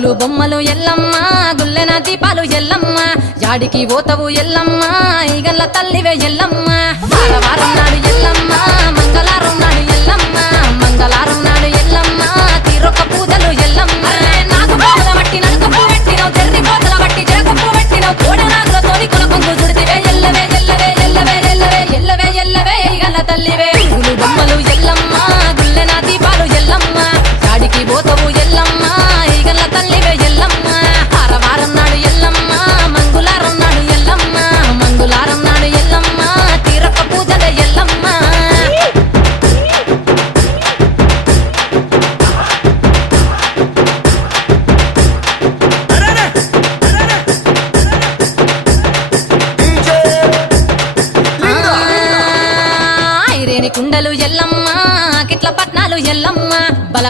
పూలు బొమ్మలు ఎల్లమ్మ గుల్లెన దీపాలు ఎల్లమ్మ యాడికి పోతవు ఎల్లమ్మ ఈగల్ల తల్లివే ఎల్లమ్మ వారం నాడు ఎల్లమ్మ